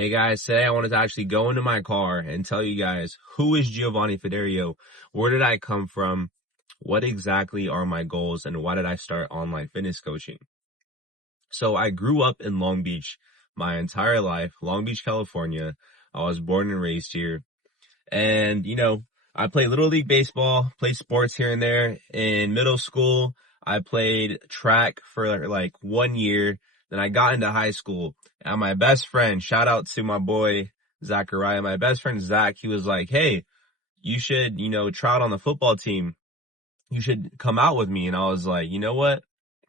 Hey guys, today I wanted to actually go into my car and tell you guys, who is Giovanni Fiderio? Where did I come from? What exactly are my goals, and why did I start online fitness coaching? So I grew up in Long Beach my entire life, Long Beach, California. I was born and raised here. And, I played Little League Baseball, played sports here and there. In middle school, I played track for like 1 year. Then I got into high school. And my best friend, shout out to my boy, Zachariah, my best friend Zach, he was like, hey, you should, try out on the football team. You should come out with me. And I was like, you know what?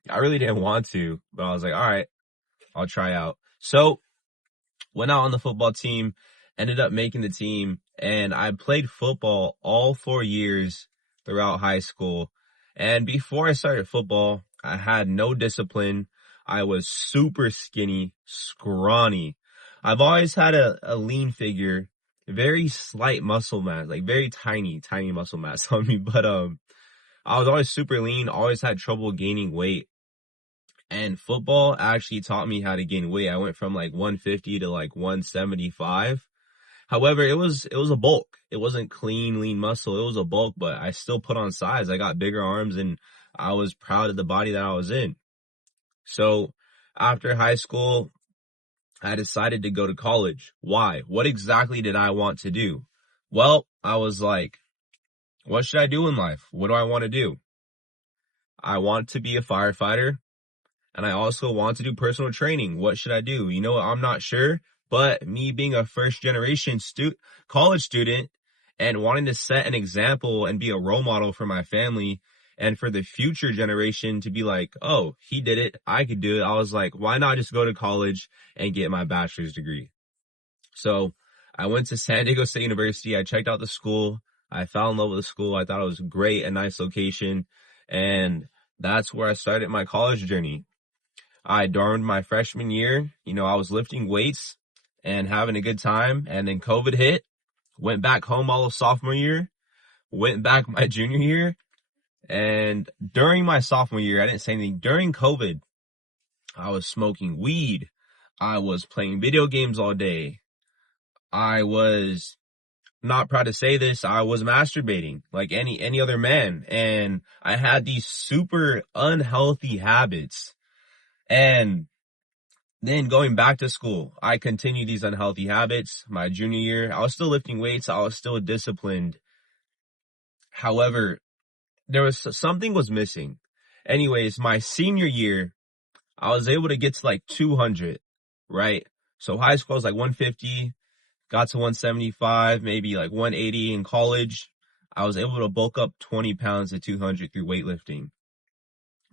I really didn't want to, but I was like, all right, I'll try out. So went out on the football team, ended up making the team, and I played football all 4 years throughout high school. And before I started football, I had no discipline. I was super skinny, scrawny. I've always had a lean figure, very slight muscle mass, like very tiny muscle mass on me. But I was always super lean, always had trouble gaining weight. And football actually taught me how to gain weight. I went from like 150 to like 175. However, it was a bulk. It wasn't clean, lean muscle. It was a bulk, but I still put on size. I got bigger arms and I was proud of the body that I was in. So after high school, I decided to go to college. Why? What exactly did I want to do? Well, I was like, what should I do in life? What do I want to do? I want to be a firefighter. And I also want to do personal training. What should I do? You know what? I'm not sure. But me being a first generation college student and wanting to set an example and be a role model for my family and for the future generation to be like, oh, he did it, I could do it. I was like, why not just go to college and get my bachelor's degree? So I went to San Diego State University. I checked out the school. I fell in love with the school. I thought it was great, a nice location. And that's where I started my college journey. I dormed my freshman year. I was lifting weights and having a good time. And then COVID hit, went back home all of sophomore year, went back my junior year. And during my sophomore year, I didn't say anything. During COVID, I was smoking weed. I was playing video games all day. I was not proud to say this. I was masturbating like any other man. And I had these super unhealthy habits. And then going back to school, I continued these unhealthy habits. My junior year, I was still lifting weights. I was still disciplined. However, something was missing. Anyways, my senior year, I was able to get to like 200, right? So high school was like 150, got to 175, maybe like 180 in college. I was able to bulk up 20 pounds to 200 through weightlifting.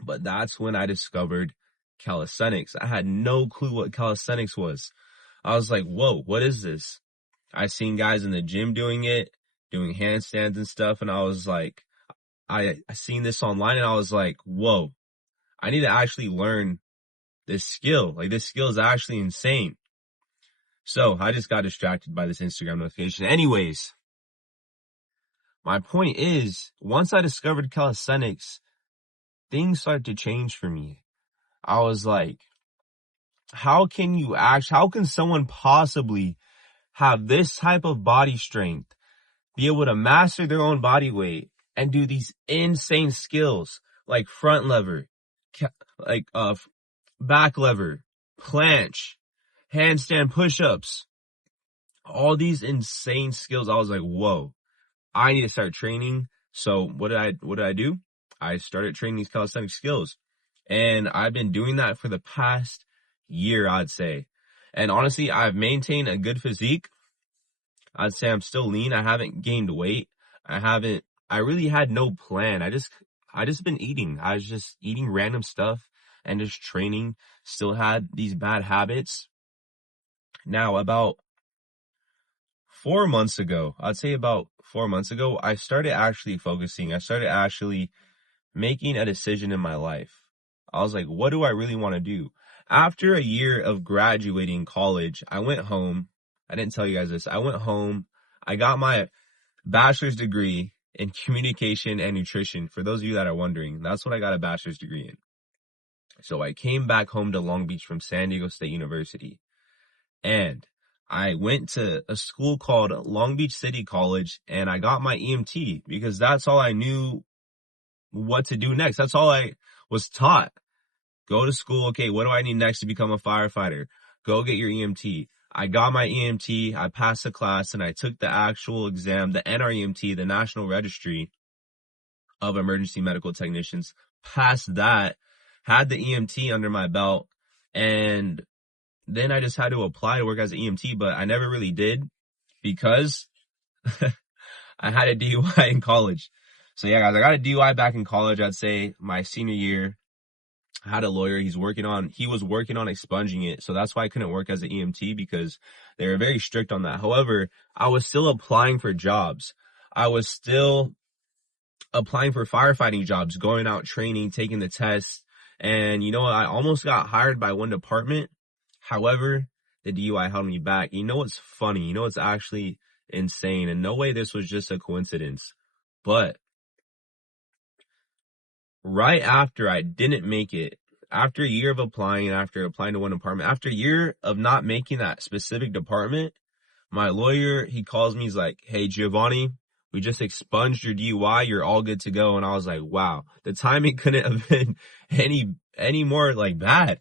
But that's when I discovered calisthenics. I had no clue what calisthenics was. I was like, whoa, what is this? I seen guys in the gym doing it, doing handstands and stuff. And I was like, I seen this online and I was like, whoa, I need to actually learn this skill. Like, this skill is actually insane. So I just got distracted by this Instagram notification. Anyways, my point is, once I discovered calisthenics, things started to change for me. I was like, how can someone possibly have this type of body strength, be able to master their own body weight and do these insane skills like front lever, back lever, planche, handstand push-ups, all these insane skills. I was like, whoa, I need to start training. So what did I do? I started training these calisthenic skills. And I've been doing that for the past year, I'd say. And honestly, I've maintained a good physique. I'd say I'm still lean. I haven't gained weight. I really had no plan. I just been eating. I was just eating random stuff and just training. Still had these bad habits. Now, about 4 months ago, I'd say about 4 months ago, I started actually focusing. I started actually making a decision in my life. I was like, what do I really want to do? After a year of graduating college, I went home. I didn't tell you guys this. I went home. I got my bachelor's degree in communication and nutrition. For those of you that are wondering, that's what I got a bachelor's degree in. So I came back home to Long Beach from San Diego State University. And I went to a school called Long Beach City College and I got my EMT because that's all I knew what to do next. That's all I was taught. Go to school. Okay, what do I need next to become a firefighter? Go get your EMT. I got my EMT. I passed the class and I took the actual exam, the NREMT, the National Registry of Emergency Medical Technicians. Passed that, had the EMT under my belt, and then I just had to apply to work as an EMT, but I never really did because I had a DUI in college. So yeah, guys, I got a DUI back in college. I'd say my senior year. I had a lawyer. He was working on expunging it. So that's why I couldn't work as an EMT because they were very strict on that. However, I was still applying for jobs. I was still applying for firefighting jobs, going out training, taking the tests. And you know what? I almost got hired by one department. However, the DUI held me back. You know what's funny? You know what's actually insane? And no way this was just a coincidence. But right after I didn't make it, after a year of applying, after applying to one department, after a year of not making that specific department, my lawyer, he calls me, he's like, hey, Giovanni, we just expunged your DUI. You're all good to go. And I was like, wow, the timing couldn't have been any more like bad,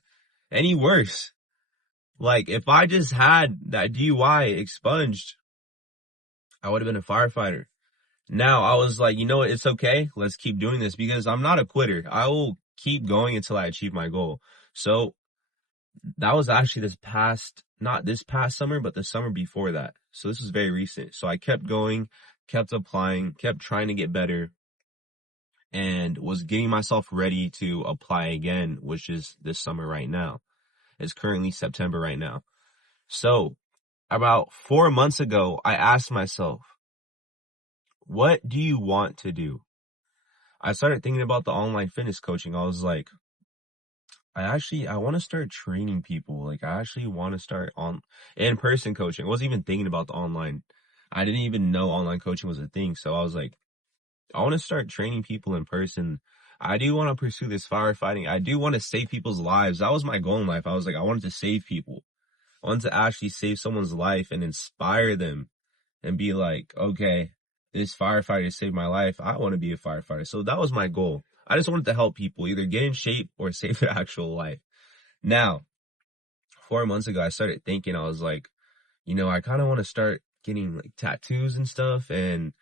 any worse. Like if I just had that DUI expunged, I would have been a firefighter. Now I was like, you know what? It's okay. Let's keep doing this because I'm not a quitter. I will keep going until I achieve my goal. So that was actually not this past summer, but the summer before that. So this is very recent. So I kept going, kept applying, kept trying to get better, and was getting myself ready to apply again, which is this summer right now. It's currently September right now. So about 4 months ago, I asked myself, what do you want to do? I started thinking about the online fitness coaching. I was like, I want to start training people. Like, I actually want to start on in-person coaching. I wasn't even thinking about the online. I didn't even know online coaching was a thing. So I was like, I want to start training people in person. I do want to pursue this firefighting. I do want to save people's lives. That was my goal in life. I was like, I wanted to save people. I wanted to actually save someone's life and inspire them and be like, okay, this firefighter saved my life. I want to be a firefighter. So that was my goal. I just wanted to help people either get in shape or save their actual life. Now, 4 months ago, I started thinking, I was like, you know, I kind of want to start getting like tattoos and stuff and,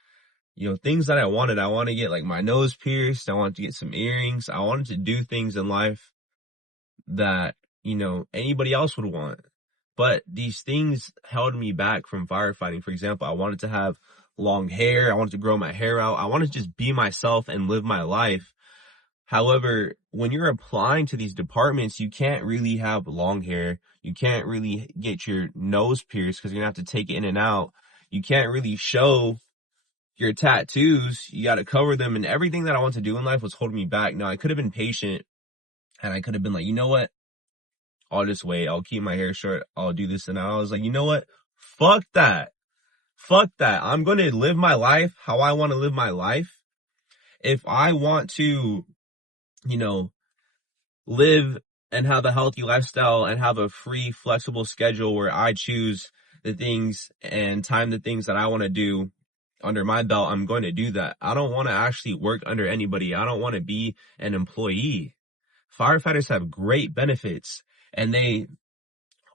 you know, things that I wanted. I want to get like my nose pierced. I wanted to get some earrings. I wanted to do things in life that, you know, anybody else would want. But these things held me back from firefighting. For example, I wanted to have long hair. I wanted to grow my hair out. I wanted to just be myself and live my life. However, when you're applying to these departments, you can't really have long hair. You can't really get your nose pierced because you're going to have to take it in and out. You can't really show your tattoos. You got to cover them. And everything that I want to do in life was holding me back. Now, I could have been patient and I could have been like, you know what? I'll just wait. I'll keep my hair short. I'll do this and that. I was like, you know what? Fuck that. Fuck that. I'm going to live my life how I want to live my life. If I want to, you know, live and have a healthy lifestyle and have a free, flexible schedule where I choose the things and time the things that I want to do under my belt, I'm going to do that. I don't want to actually work under anybody. I don't want to be an employee. Firefighters have great benefits and they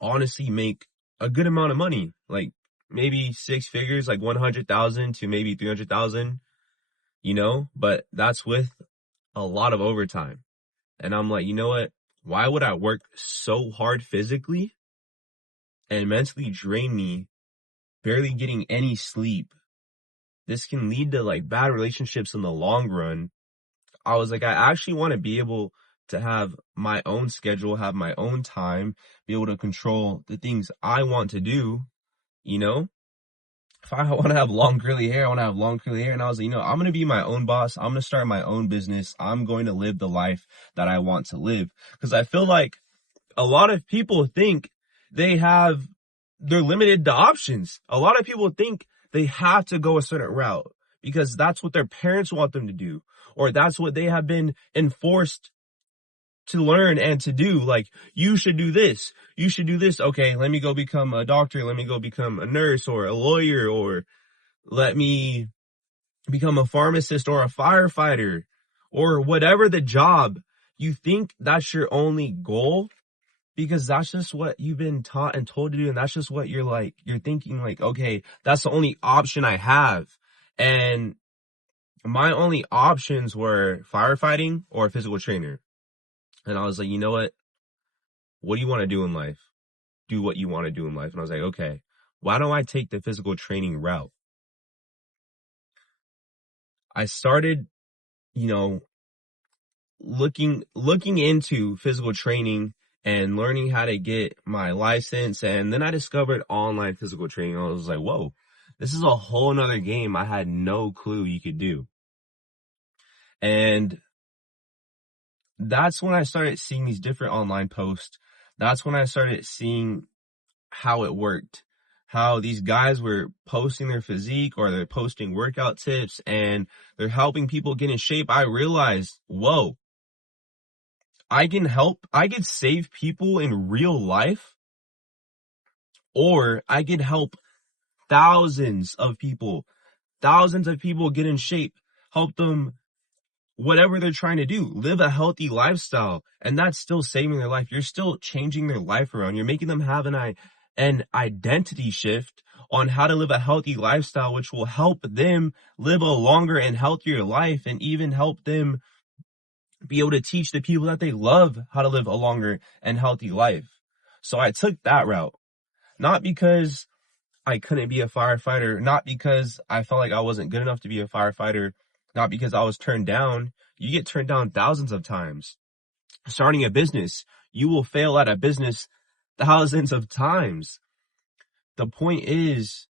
honestly make a good amount of money, like maybe 6 figures, like 100,000 to maybe 300,000, you know, but that's with a lot of overtime. And I'm like, you know what? Why would I work so hard physically and mentally drain me, barely getting any sleep? This can lead to like bad relationships in the long run. I was like, I actually want to be able to have my own schedule, have my own time, be able to control the things I want to do, you know? If I want to have long curly hair, I want to have long curly hair. And I was like, you know, I'm going to be my own boss. I'm going to start my own business. I'm going to live the life that I want to live. Because I feel like a lot of people think they're limited to options. A lot of people think they have to go a certain route because that's what their parents want them to do, or that's what they have been enforced to learn and to do. Like, you should do this. You should do this. Okay, let me go become a doctor. Let me go become a nurse or a lawyer, or let me become a pharmacist or a firefighter, or whatever the job. You think that's your only goal because that's just what you've been taught and told to do. And that's just what you're thinking like, okay, that's the only option I have. And my only options were firefighting or a physical trainer. And I was like, you know what do you want to do in life? Do what you want to do in life. And I was like, okay, why don't I take the physical training route? I started, you know, looking into physical training and learning how to get my license. And then I discovered online physical training. I was like, whoa, this is a whole nother game I had no clue you could do. And that's when I started seeing these different online posts. That's when I started seeing how it worked, how these guys were posting their physique or they're posting workout tips and they're helping people get in shape. I realized, whoa, I can save people in real life, or I can help thousands of people get in shape, help them whatever they're trying to do, live a healthy lifestyle. And that's still saving their life. You're still changing their life around. You're making them have an identity shift on how to live a healthy lifestyle, which will help them live a longer and healthier life, and even help them be able to teach the people that they love how to live a longer and healthy life. So I took that route, not because I couldn't be a firefighter, not because I felt like I wasn't good enough to be a firefighter, not because I was turned down. You get turned down thousands of times. Starting a business, you will fail at a business thousands of times. The point is,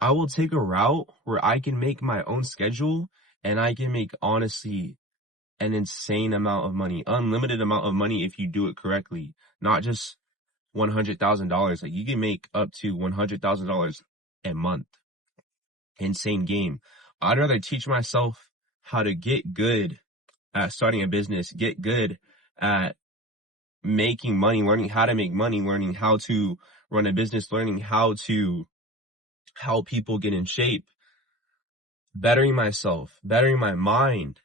I will take a route where I can make my own schedule and I can make, honestly, an insane amount of money, unlimited amount of money if you do it correctly, not just $100,000. Like, you can make up to $100,000 a month. Insane game. I'd rather teach myself how to get good at starting a business, get good at making money, learning how to make money, learning how to run a business, learning how to help people get in shape, bettering myself, bettering my mind,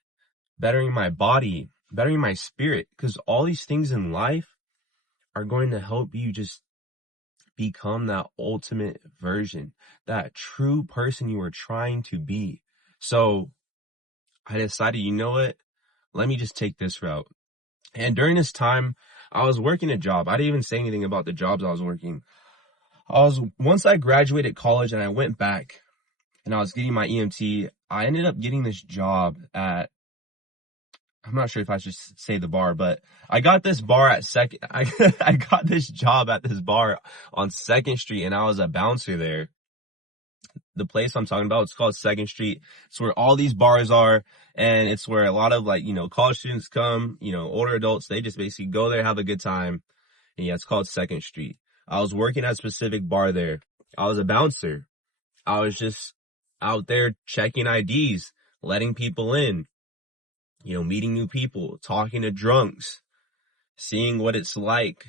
bettering my body, bettering my spirit, because all these things in life are going to help you just become that ultimate version, that true person you are trying to be. So I decided, you know what? Let me just take this route. And during this time, I was working a job. I didn't even say anything about the jobs I was working. Once I graduated college and I went back and I was getting my EMT, I ended up getting this job at, I'm not sure if I should say the bar, but I got this bar at I got this job at this bar on 2nd Street, and I was a bouncer there. The place I'm talking about, it's called 2nd Street. It's where all these bars are, and it's where a lot of, like, college students come, older adults, they just basically go there, have a good time. And yeah, it's called 2nd Street. I was working at a specific bar there. I was a bouncer. I was just out there checking IDs, letting people in, meeting new people, talking to drunks, seeing what it's like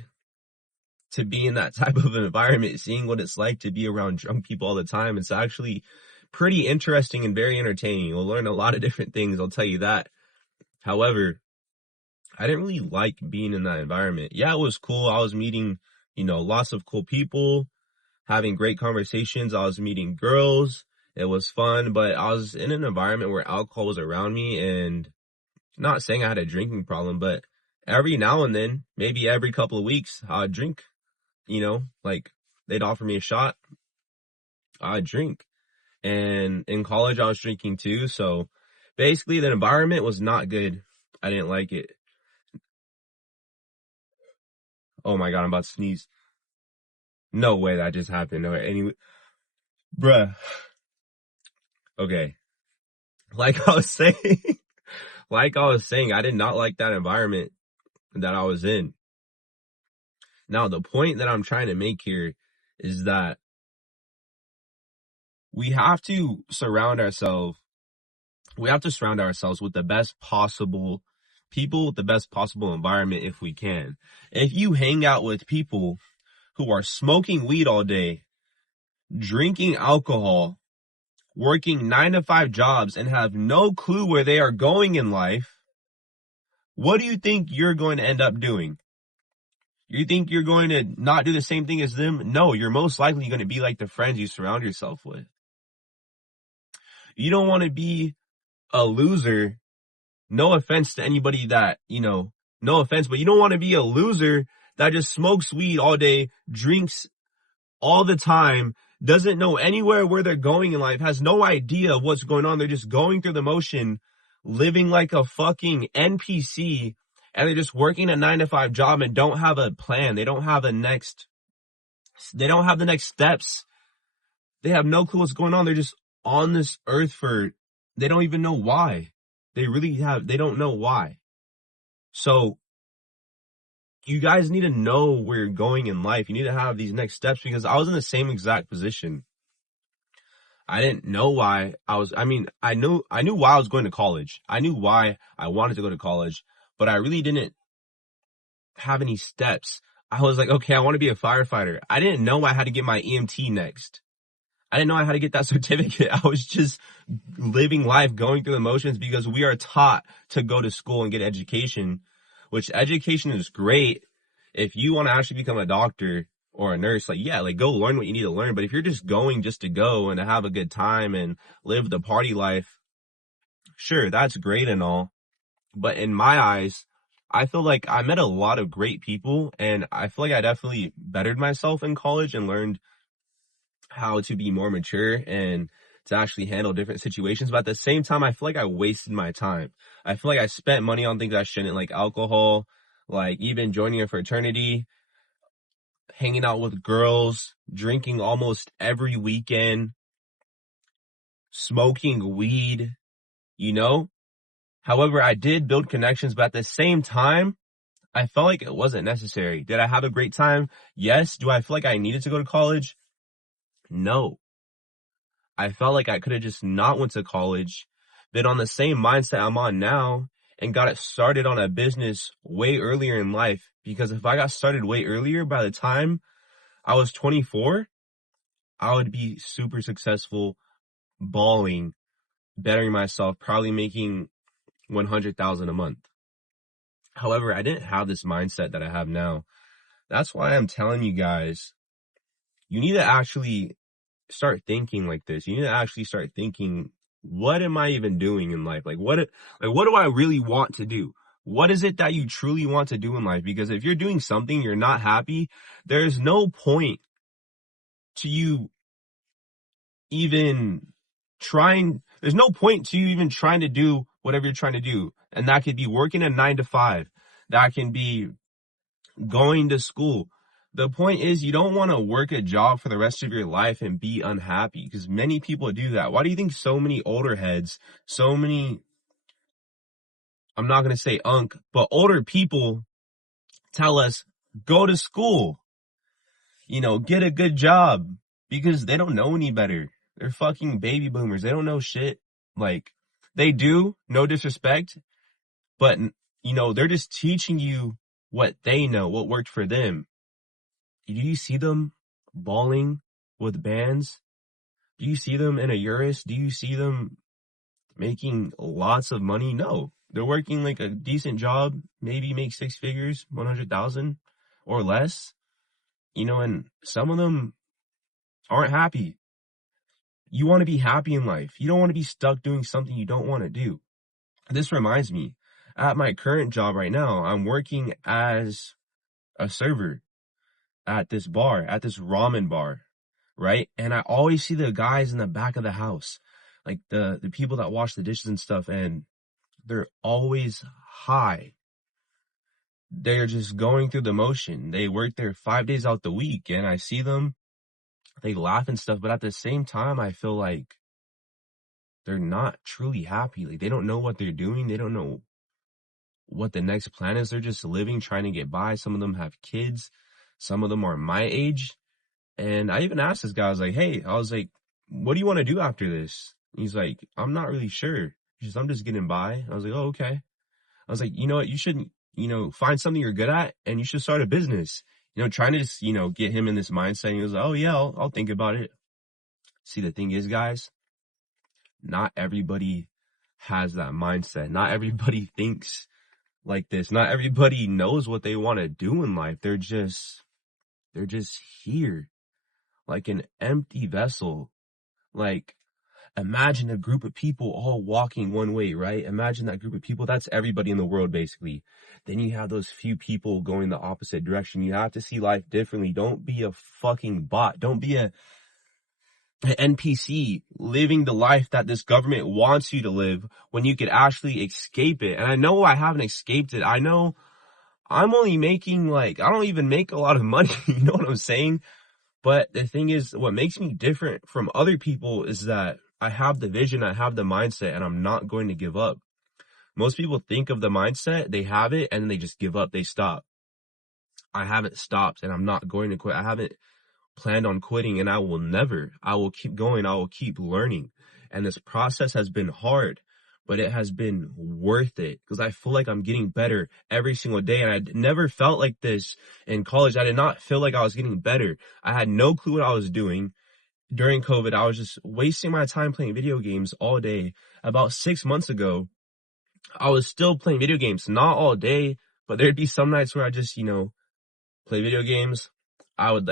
to be in that type of environment, seeing what it's like to be around drunk people all the time. It's actually pretty interesting and very entertaining. You'll learn a lot of different things, I'll tell you that. However, I didn't really like being in that environment. Yeah, it was cool. I was meeting, lots of cool people, having great conversations. I was meeting girls. It was fun, but I was in an environment where alcohol was around me, and not saying I had a drinking problem, but every now and then, maybe every couple of weeks, I'd drink, like they'd offer me a shot, I'd drink. And in college, I was drinking too. So basically, the environment was not good. I didn't like it. Oh my God, I'm about to sneeze. No way that just happened. No way. Anyway, bruh. Okay. Like I was saying, I did not like that environment that I was in. Now, the point that I'm trying to make here is that we have to surround ourselves with the best possible people the best possible environment if we can. If you hang out with people who are smoking weed all day, drinking alcohol, working 9 to 5 jobs, and have no clue where they are going in life, what do you think you're going to end up doing? You think you're going to not do the same thing as them? No, you're most likely going to be like the friends you surround yourself with. You don't want to be a loser. No offense to anybody that, no offense, but you don't want to be a loser that just smokes weed all day, drinks all the time, doesn't know anywhere where they're going in life, has no idea what's going on. They're just going through the motion, living like a fucking NPC, and they're just working a 9 to 5 job and don't have a plan. They don't have the next steps. They have no clue what's going on. They're just on this earth they don't even know why. They don't know why. So you guys need to know where you're going in life. You need to have these next steps, because I was in the same exact position. I didn't know why I knew why I was going to college. I knew why I wanted to go to college, but I really didn't have any steps. I was like, okay, I want to be a firefighter. I didn't know I had to get my EMT next. I didn't know I had to get that certificate. I was just living life, going through the motions, because we are taught to go to school and get education, which education is great. If you want to actually become a doctor or a nurse, go learn what you need to learn. But if you're just going just to go and to have a good time and live the party life, sure, that's great and all. But in my eyes, I feel like I met a lot of great people, and I feel like I definitely bettered myself in college and learned how to be more mature and to actually handle different situations. But at the same time, I feel like I wasted my time. I feel like I spent money on things I shouldn't, like alcohol, like even joining a fraternity, hanging out with girls, drinking almost every weekend, smoking weed, However, I did build connections, but at the same time, I felt like it wasn't necessary. Did I have a great time? Yes. Do I feel like I needed to go to college? No. I felt like I could have just not went to college, been on the same mindset I'm on now, and got it started on a business way earlier in life. Because if I got started way earlier, by the time I was 24, I would be super successful, balling, bettering myself, probably making 100,000 a month. However, I didn't have this mindset that I have now. That's why I'm telling you guys, you need to actually start thinking like this. You need to actually start thinking, what am I even doing in life? What do I really want to do? What is it that you truly want to do in life? Because if you're doing something you're not happy, there's no point to you even trying to do whatever you're trying to do. And that could be working a 9 to 5. That can be going to school. The point is, you don't want to work a job for the rest of your life and be unhappy, because many people do that. Why do you think so many older heads, I'm not going to say but older people tell us, go to school, get a good job, because they don't know any better. They're fucking baby boomers. They don't know shit. They do, no disrespect, but, they're just teaching you what they know, what worked for them. Do you see them balling with bands? Do you see them in a Urus? Do you see them making lots of money? No. They're working like a decent job, maybe make 6 figures, 100,000 or less, and some of them aren't happy. You want to be happy in life. You don't want to be stuck doing something you don't want to do. This reminds me, at my current job right now, I'm working as a server at this ramen bar, right? And I always see the guys in the back of the house, like the people that wash the dishes and stuff, and they're always high. They're just going through the motion. They work there 5 days out the week, and I see them, they laugh and stuff, but at the same time, I feel like they're not truly happy. Like, they don't know what they're doing. They don't know what the next plan is. They're just living, trying to get by. Some of them have kids. Some of them are my age. And I even asked this guy, I was like, what do you want to do after this? He's like, I'm not really sure. I'm just getting by. I was like, oh, okay. I was like, you know what, you should, find something you're good at and you should start a business. Trying to just, get him in this mindset. And he was like, oh yeah, I'll think about it. See, the thing is, guys, not everybody has that mindset. Not everybody thinks like this. Not everybody knows what they want to do in life. They're just here, like an empty vessel. Like, imagine a group of people all walking one way, right? Imagine that group of people. That's everybody in the world, basically. Then you have those few people going the opposite direction. You have to see life differently. Don't be a fucking bot. Don't be an NPC living the life that this government wants you to live when you could actually escape it. And I know I haven't escaped it. I know I'm only making I don't even make a lot of money. You know what I'm saying? But the thing is, what makes me different from other people is that I have the vision, I have the mindset, and I'm not going to give up. Most people think of the mindset, they have it, and then they just give up, they stop. I haven't stopped, and I'm not going to quit. I haven't planned on quitting, and I will never. I will keep going, I will keep learning. And this process has been hard, but it has been worth it because I feel like I'm getting better every single day. And I never felt like this in college. I did not feel like I was getting better. I had no clue what I was doing. During COVID, I was just wasting my time playing video games all day. About 6 months ago, I was still playing video games, not all day, but there'd be some nights where I just, play video games. I would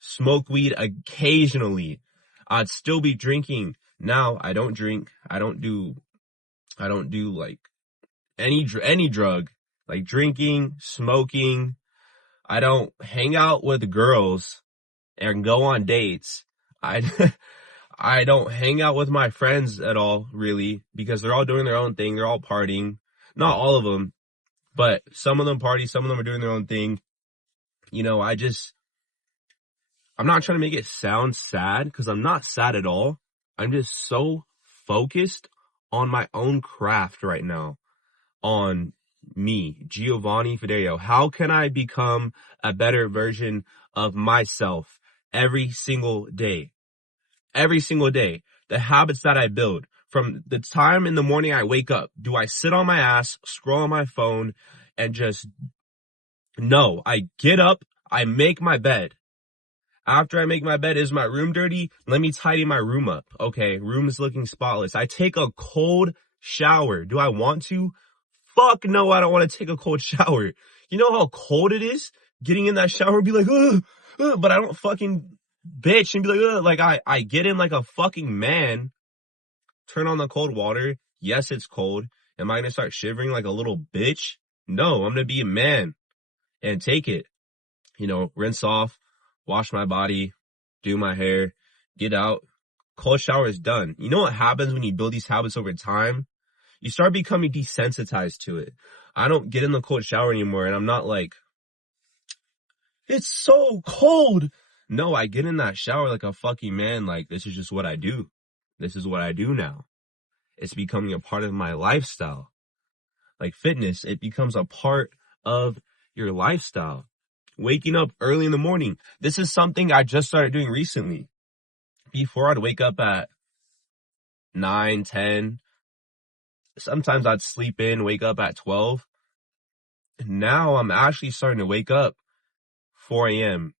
smoke weed occasionally. I'd still be drinking. Now I don't drink. I don't do any drug, like drinking, smoking. I don't hang out with girls and go on dates. I I don't hang out with my friends at all, really, because they're all doing their own thing. They're all partying. Not all of them, but some of them party, some of them are doing their own thing. I'm not trying to make it sound sad because I'm not sad at all. I'm just so focused on my own craft right now, on me, Giovanni Fiderio. How can I become a better version of myself every single day? Every single day. The habits that I build from the time in the morning I wake up. Do I sit on my ass, scroll on my phone, and just, no, I get up, I make my bed. After I make my bed, is my room dirty? Let me tidy my room up. Okay, room is looking spotless. I take a cold shower. Do I want to? Fuck no, I don't want to take a cold shower. You know how cold it is? Getting in that shower and be like, ugh, ugh, but I don't fucking bitch and be like, ugh. Like I get in like a fucking man, turn on the cold water. Yes, it's cold. Am I gonna start shivering like a little bitch? No, I'm gonna be a man and take it. Rinse off, wash my body, do my hair, get out. Cold shower is done. You know what happens when you build these habits over time? You start becoming desensitized to it. I don't get in the cold shower anymore, and I'm not like, it's so cold. No, I get in that shower like a fucking man, like, this is just what I do. This is what I do now. It's becoming a part of my lifestyle. Like fitness, it becomes a part of your lifestyle. Waking up early in the morning. This is something I just started doing recently. Before, I'd wake up at 9, 10. Sometimes I'd sleep in, wake up at 12. Now I'm actually starting to wake up 4 a.m.,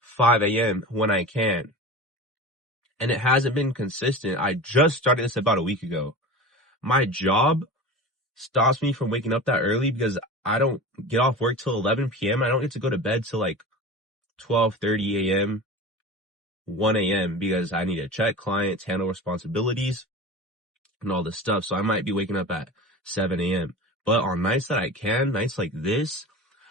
5 a.m. when I can. And it hasn't been consistent. I just started this about a week ago. My job stops me from waking up that early because I don't get off work till 11 p.m. I don't get to go to bed till 12:30 a.m., 1 a.m. because I need to check clients, handle responsibilities, and all this stuff. So I might be waking up at 7 a.m. But on nights that I can, nights like this,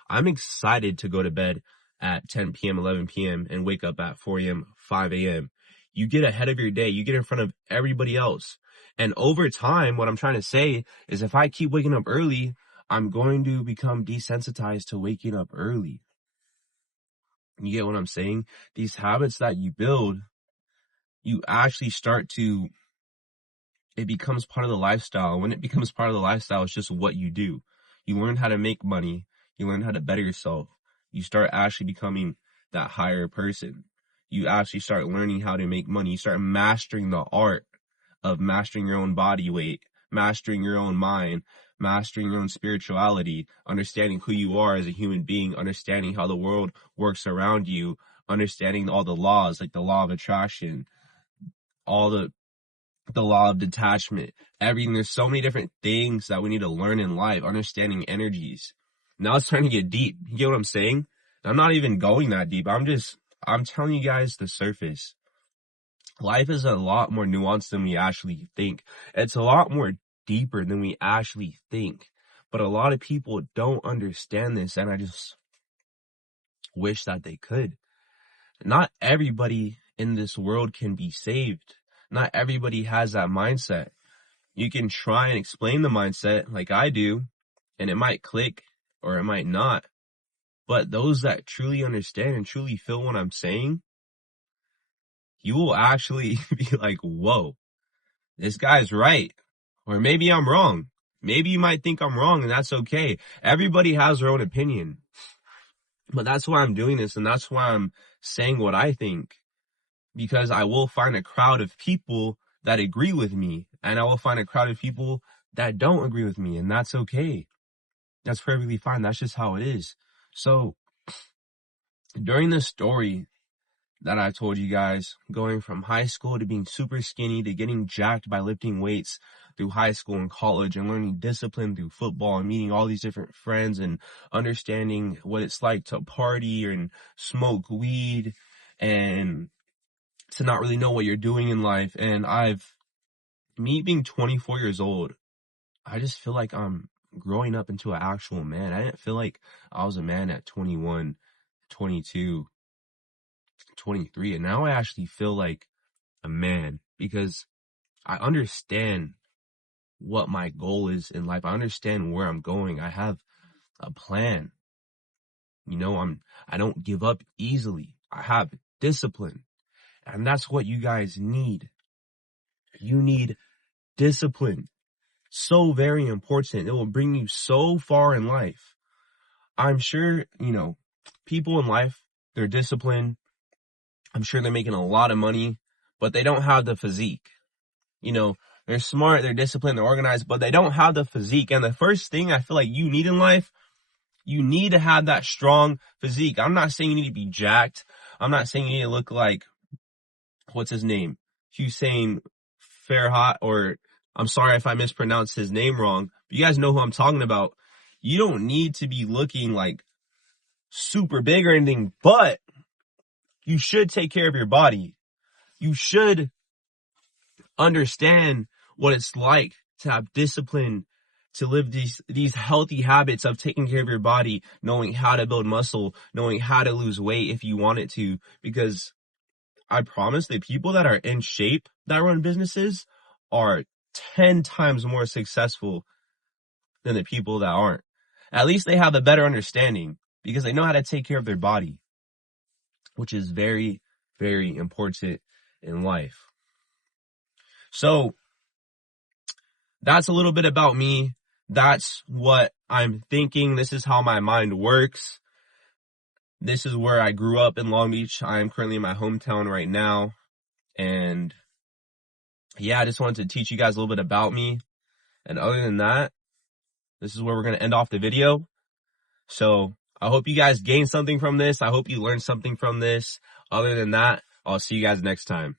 I'm excited to go to bed at 10 p.m., 11 p.m. and wake up at 4 a.m., 5 a.m. You get ahead of your day. You get in front of everybody else. And over time, what I'm trying to say is if I keep waking up early, I'm going to become desensitized to waking up early. You get what I'm saying? These habits that you build, you actually it becomes part of the lifestyle. When it becomes part of the lifestyle, it's just what you do. You learn how to make money. You learn how to better yourself. You start actually becoming that higher person. You actually start learning how to make money. You start mastering the art of mastering your own body weight, mastering your own mind, mastering your own spirituality, understanding who you are as a human being, understanding how the world works around you, understanding all the laws, like the law of attraction, all the law of detachment, everything. There's so many different things that we need to learn in life, understanding energies. Now it's trying to get deep. You get what I'm saying? I'm not even going that deep. I'm telling you guys the surface. Life is a lot more nuanced than we actually think. It's a lot more deeper than we actually think. But a lot of people don't understand this, and I just wish that they could. Not everybody in this world can be saved. Not everybody has that mindset. You can try and explain the mindset like I do, and it might click or it might not. But those that truly understand and truly feel what I'm saying, you will actually be like, whoa, this guy's right. Or maybe I'm wrong. Maybe you might think I'm wrong, and that's okay. Everybody has their own opinion. But that's why I'm doing this, and that's why I'm saying what I think. Because I will find a crowd of people that agree with me, and I will find a crowd of people that don't agree with me, and that's okay. That's perfectly fine. That's just how it is. So, during this story that I told you guys, going from high school to being super skinny to getting jacked by lifting weights through high school and college and learning discipline through football and meeting all these different friends and understanding what it's like to party and smoke weed and to not really know what you're doing in life. And me being 24 years old, I just feel like I'm growing up into an actual man. I didn't feel like I was a man at 21, 22, 23. And now I actually feel like a man because I understand what my goal is in life. I understand where I'm going. I have a plan. I don't give up easily. I have discipline. And that's what you guys need. You need discipline. So very important. It will bring you so far in life. I'm sure, people in life, they're disciplined. I'm sure they're making a lot of money, but they don't have the physique. They're smart, they're disciplined, they're organized, but they don't have the physique. And the first thing I feel like you need in life, you need to have that strong physique. I'm not saying you need to be jacked. I'm not saying you need to look like, what's his name? Hussein Farhat, or I'm sorry if I mispronounced his name wrong. But you guys know who I'm talking about. You don't need to be looking like super big or anything, but you should take care of your body. You should understand what it's like to have discipline, to live these healthy habits of taking care of your body, knowing how to build muscle, knowing how to lose weight if you want it to. Because I promise the people that are in shape that run businesses are 10 times more successful than the people that aren't. At least they have a better understanding because they know how to take care of their body, which is very, very important in life. So that's a little bit about me. That's what I'm thinking. This is how my mind works. This is where I grew up in Long Beach. I am currently in my hometown right now. And yeah, I just wanted to teach you guys a little bit about me. And other than that, this is where we're going to end off the video. So I hope you guys gained something from this. I hope you learned something from this. Other than that, I'll see you guys next time.